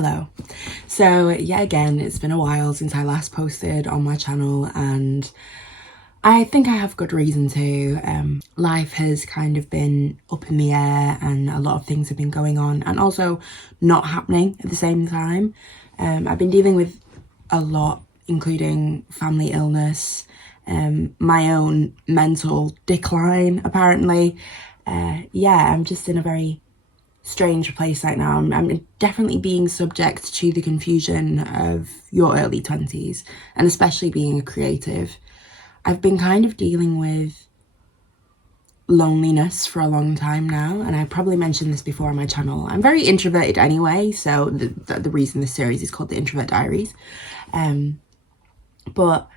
Hello. So yeah, again, it's been a while since I last posted on my channel, and I think I have good reason to. Life has kind of been up in the air and a lot of things have been going on and also not happening at the same time. I've been dealing with a lot, including family illness, my own mental decline apparently. I'm just in a very strange place right now. I'm definitely being subject to the confusion of your early 20s, and especially being a creative. I've been kind of dealing with loneliness for a long time now, and I probably mentioned this before on my channel. I'm very introverted anyway, so the reason this series is called the Introvert Diaries. But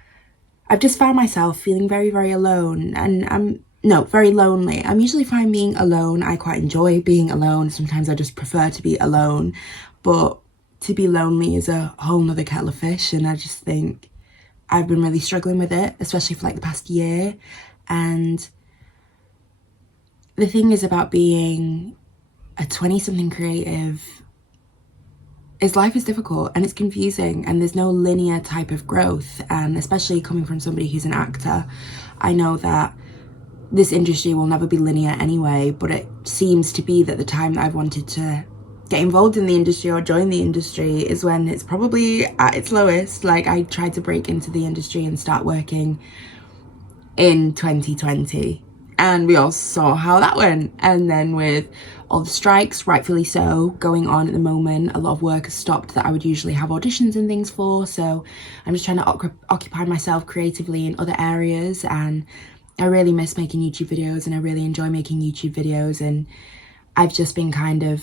I've just found myself feeling very, very alone, and very lonely. I'm usually fine being alone. I quite enjoy being alone. Sometimes I just prefer to be alone, but to be lonely is a whole nother kettle of fish, and I just think I've been really struggling with it, especially for like the past year. And the thing is about being a 20-something creative is life is difficult and it's confusing, and there's no linear type of growth. And especially coming from somebody who's an actor, I know that this industry will never be linear anyway, but it seems to be that the time that I've wanted to get involved in the industry or join the industry is when it's probably at its lowest. Like, I tried to break into the industry and start working in 2020, and we all saw how that went. And then with all the strikes, rightfully so, going on at the moment, a lot of work has stopped that I would usually have auditions and things for. So I'm just trying to occupy myself creatively in other areas, and I really miss making YouTube videos, and I really enjoy making YouTube videos, and I've just been kind of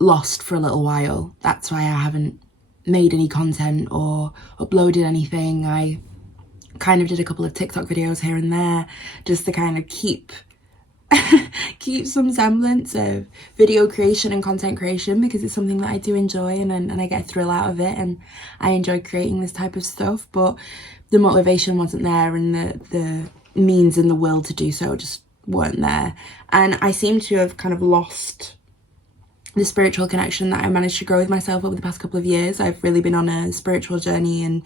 lost for a little while. That's why I haven't made any content or uploaded anything. I kind of did a couple of TikTok videos here and there just to kind of keep some semblance of video creation and content creation, because it's something that I do enjoy, and I get a thrill out of it, and I enjoy creating this type of stuff. But the motivation wasn't there, and the means and the will to do so just weren't there. And I seem to have kind of lost the spiritual connection that I managed to grow with myself over the past couple of years. I've really been on a spiritual journey and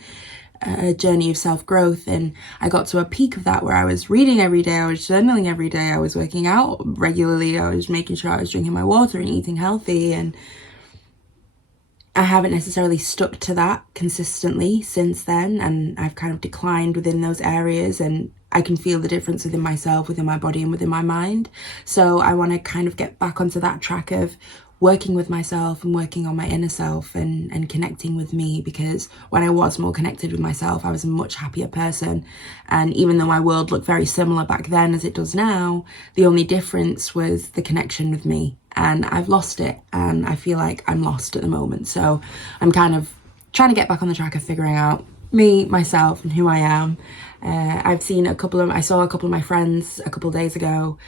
a journey of self-growth, and I got to a peak of that where I was reading every day, I was journaling every day, I was working out regularly, I was making sure I was drinking my water and eating healthy, and I haven't necessarily stuck to that consistently since then, and I've kind of declined within those areas, and I can feel the difference within myself, within my body and within my mind. So I want to kind of get back onto that track of working with myself and working on my inner self and connecting with me, because when I was more connected with myself, I was a much happier person. And even though my world looked very similar back then as it does now, the only difference was the connection with me, and I've lost it, and I feel like I'm lost at the moment. So I'm kind of trying to get back on the track of figuring out me, myself, and who I am. I saw a couple of my friends a couple of days ago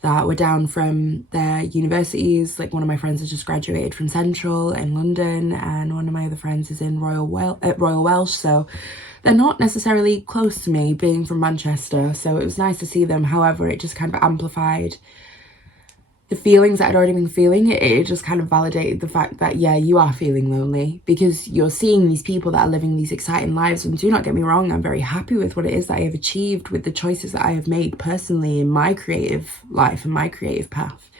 that were down from their universities. Like, one of my friends has just graduated from Central in London, and one of my other friends is in Royal Welsh, so they're not necessarily close to me, being from Manchester. So it was nice to see them. However, it just kind of amplified the feelings that I'd already been feeling. It just kind of validated the fact that, yeah, you are feeling lonely, because you're seeing these people that are living these exciting lives. And do not get me wrong, I'm very happy with what it is that I have achieved, with the choices that I have made personally in my creative life and my creative path.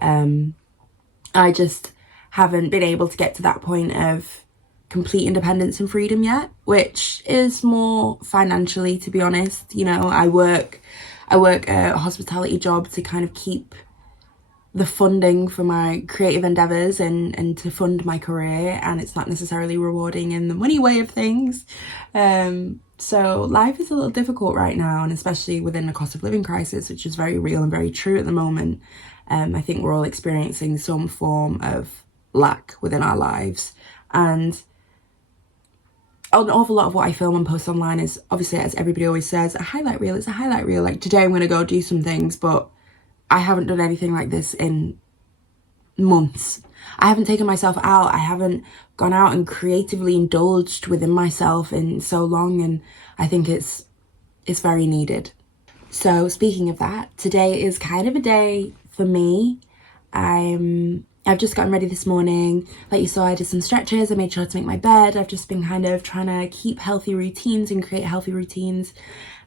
I just haven't been able to get to that point of complete independence and freedom yet, which is more financially, to be honest. You know, I work a hospitality job to kind of keep the funding for my creative endeavors and to fund my career, and it's not necessarily rewarding in the money way of things. So life is a little difficult right now, and especially within the cost of living crisis, which is very real and very true at the moment. I think we're all experiencing some form of lack within our lives, and an awful lot of what I film and post online is, obviously, as everybody always says, a highlight reel. It's a highlight reel. Like, today I'm going to go do some things, but I haven't done anything like this in months. I haven't taken myself out. I haven't gone out and creatively indulged within myself in so long, and I think it's very needed. So speaking of that, today is kind of a day for me. I'm I've just gotten ready this morning. Like you saw, I did some stretches, I made sure to make my bed. I've just been kind of trying to keep healthy routines and create healthy routines.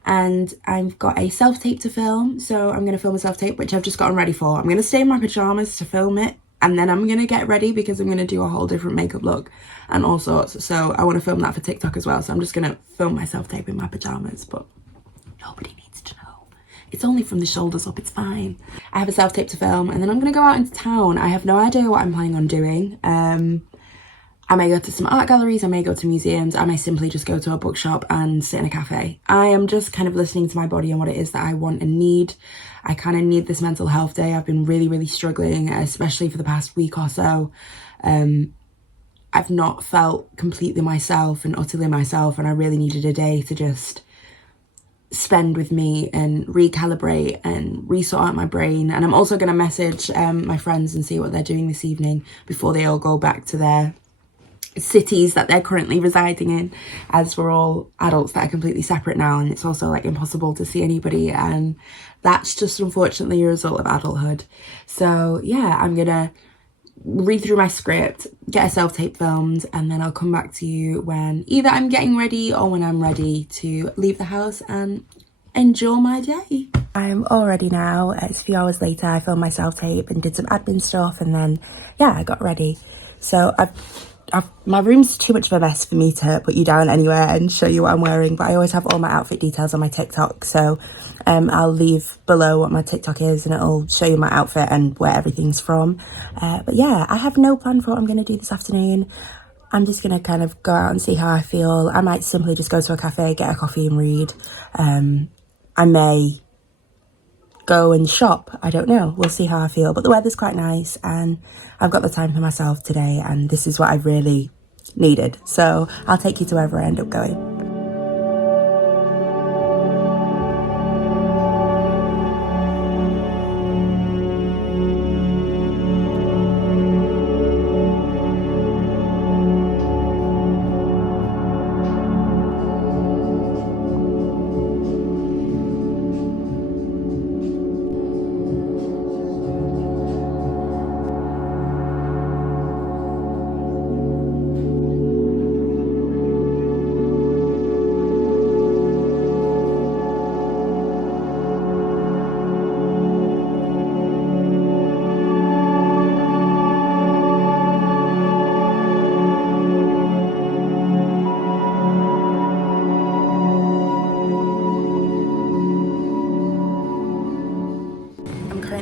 And I've got a self-tape to film, so I'm going to film a self-tape, which I've just gotten ready for. I'm going to stay in my pyjamas to film it, and then I'm going to get ready because I'm going to do a whole different makeup look and all sorts. So I want to film that for TikTok as well, so I'm just going to film my self-tape in my pyjamas, but nobody needs to know. It's only from the shoulders up, it's fine. I have a self-tape to film, and then I'm going to go out into town. I have no idea what I'm planning on doing. I may go to some art galleries, I may go to museums, I may simply just go to a bookshop and sit in a cafe. I am just kind of listening to my body and what it is that I want and need. I kind of need this mental health day. I've been really, really struggling, especially for the past week or so. I've not felt completely myself and utterly myself, and I really needed a day to just spend with me and recalibrate and resort out my brain. And I'm also going to message my friends and see what they're doing this evening before they all go back to their cities that they're currently residing in, as we're all adults that are completely separate now, and it's also like impossible to see anybody, and that's just unfortunately a result of adulthood. So yeah, I'm gonna read through my script, get a self-tape filmed, and then I'll come back to you when either I'm getting ready or when I'm ready to leave the house and enjoy my day. I'm all ready now. It's a few hours later. I filmed my self-tape and did some admin stuff, and then yeah, I got ready. So my room's too much of a mess for me to put you down anywhere and show you what I'm wearing, but I always have all my outfit details on my TikTok, so I'll leave below what my TikTok is and it'll show you my outfit and where everything's from. But yeah, I have no plan for what I'm going to do this afternoon. I'm just going to kind of go out and see how I feel. I might simply just go to a cafe, get a coffee and read. I may go and shop, I don't know, we'll see how I feel, but the weather's quite nice and I've got the time for myself today, and this is what I really needed, so I'll take you to wherever I end up going.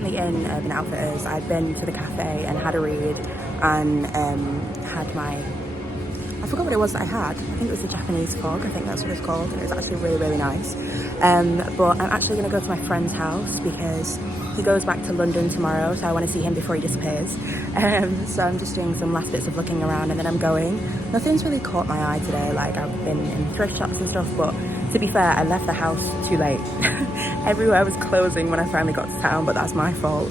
In Urban Outfitters. I'd been to the cafe and had a read and had my, I forgot what it was that I had. I think it was the Japanese fog, I think that's what it's called, and it was actually really, really nice. But I'm actually going to go to my friend's house because he goes back to London tomorrow, so I want to see him before he disappears. So I'm just doing some last bits of looking around and then I'm going. Nothing's really caught my eye today, like I've been in thrift shops and stuff, but to be fair, I left the house too late. Everywhere was closing when I finally got to town, but that's my fault.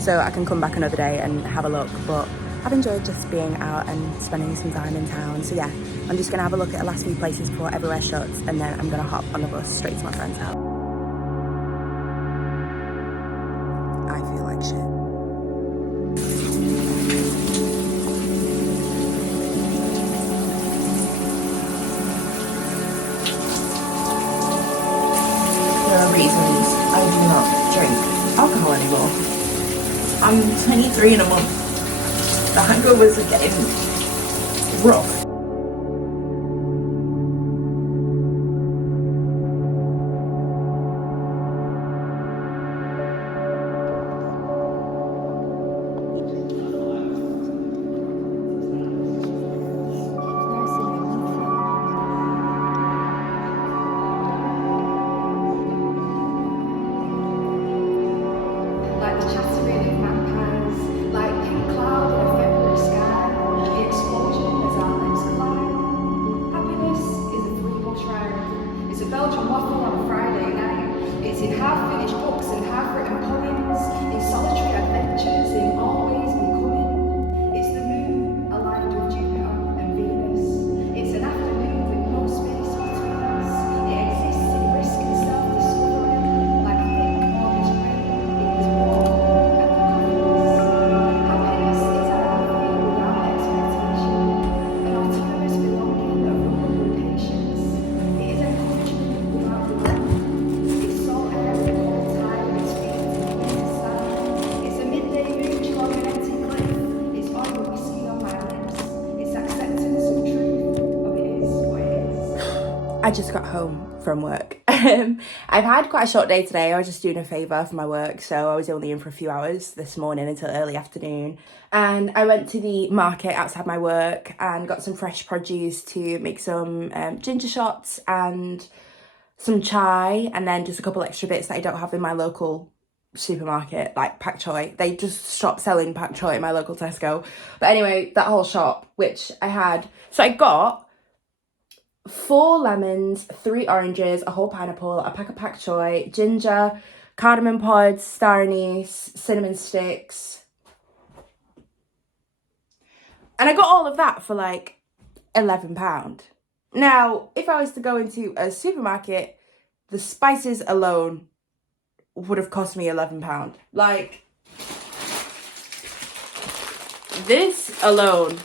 So I can come back another day and have a look, but I've enjoyed just being out and spending some time in town. So yeah, I'm just gonna have a look at the last few places before everywhere shuts, and then I'm gonna hop on the bus straight to my friend's house. I feel like shit. Reasons I do not drink alcohol anymore. I'm 23 in a month. The hangovers are getting rough. I just got home from work. I've had quite a short day today. I was just doing a favour for my work, so I was only in for a few hours this morning until early afternoon. And I went to the market outside my work and got some fresh produce to make some ginger shots and some chai, and then just a couple extra bits that I don't have in my local supermarket, like pak choi. They just stopped selling pak choi at my local Tesco. But anyway, that whole shop, which I had, so I got 4 lemons, 3 oranges, a whole pineapple, a pack of pak choi, ginger, cardamom pods, star anise, cinnamon sticks, and I got all of that for like £11. Now, if I was to go into a supermarket, the spices alone would have cost me £11. Like, this alone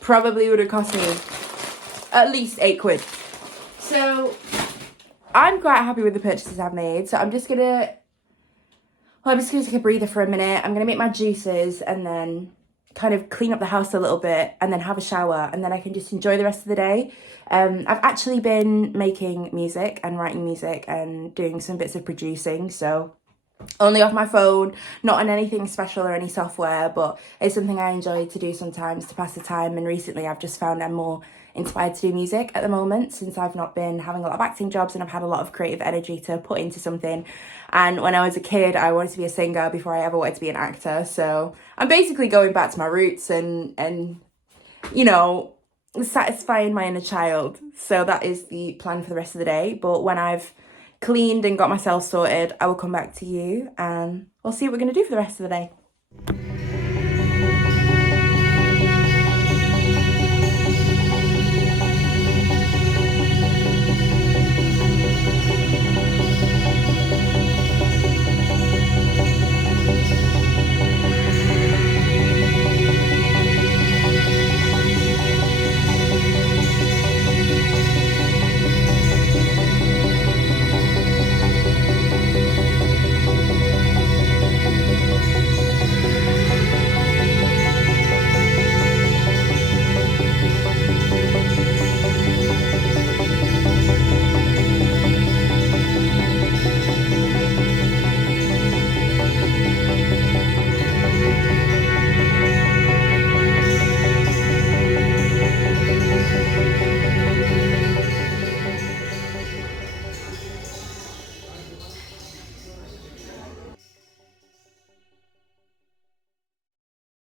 probably would have cost me at least £8. So I'm quite happy with the purchases I've made. So I'm just gonna take a breather for a minute. I'm gonna make my juices and then kind of clean up the house a little bit and then have a shower, and then I can just enjoy the rest of the day. I've actually been making music and writing music and doing some bits of producing, so only off my phone, not on anything special or any software, but it's something I enjoy to do sometimes to pass the time. And recently I've just found I'm more inspired to do music at the moment, since I've not been having a lot of acting jobs and I've had a lot of creative energy to put into something. And when I was a kid, I wanted to be a singer before I ever wanted to be an actor. So I'm basically going back to my roots and you know, satisfying my inner child. So that is the plan for the rest of the day. But when I've cleaned and got myself sorted, I will come back to you and we'll see what we're going to do for the rest of the day.